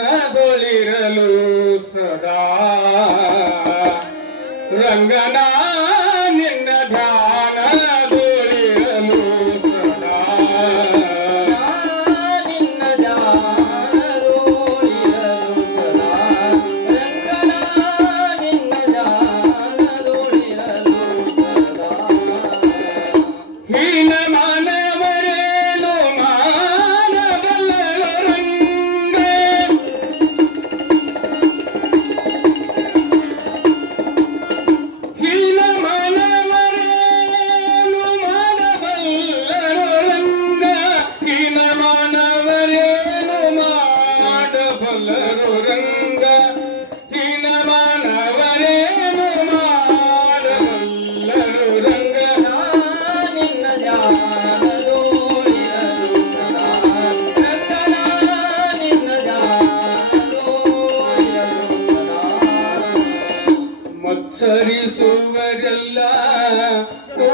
ಧ್ಯಾನದೊಳಿರಲು ಸದಾ ರಂಗನ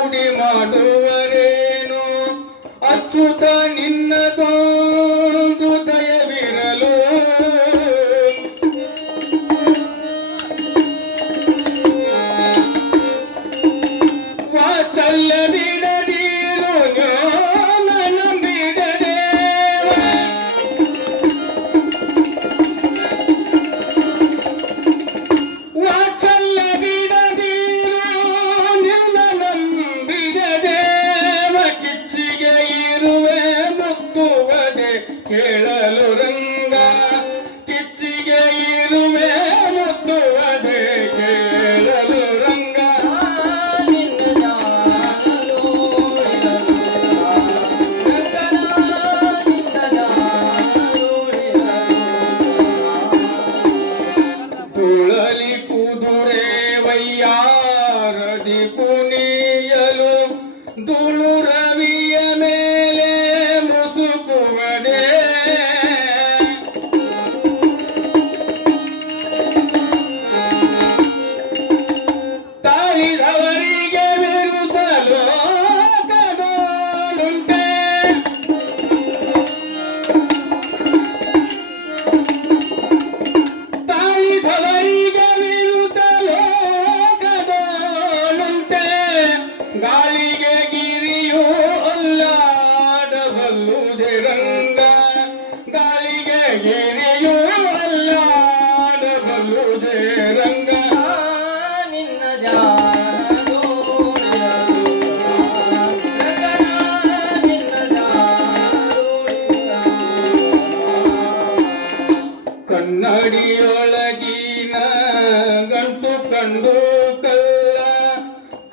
ಕೂಡಿ ಮಾಡುವರೇನು? ಅಚ್ಚುತ ನಿನ್ನದೊಂದು ಗೋಕಲ್ಲ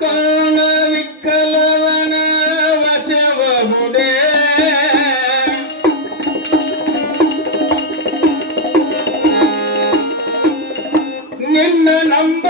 ಕಾಣ ವಿಕ್ಕಲವನ ವಶವಹುದೇ ನಿನ್ನ ನಂಬ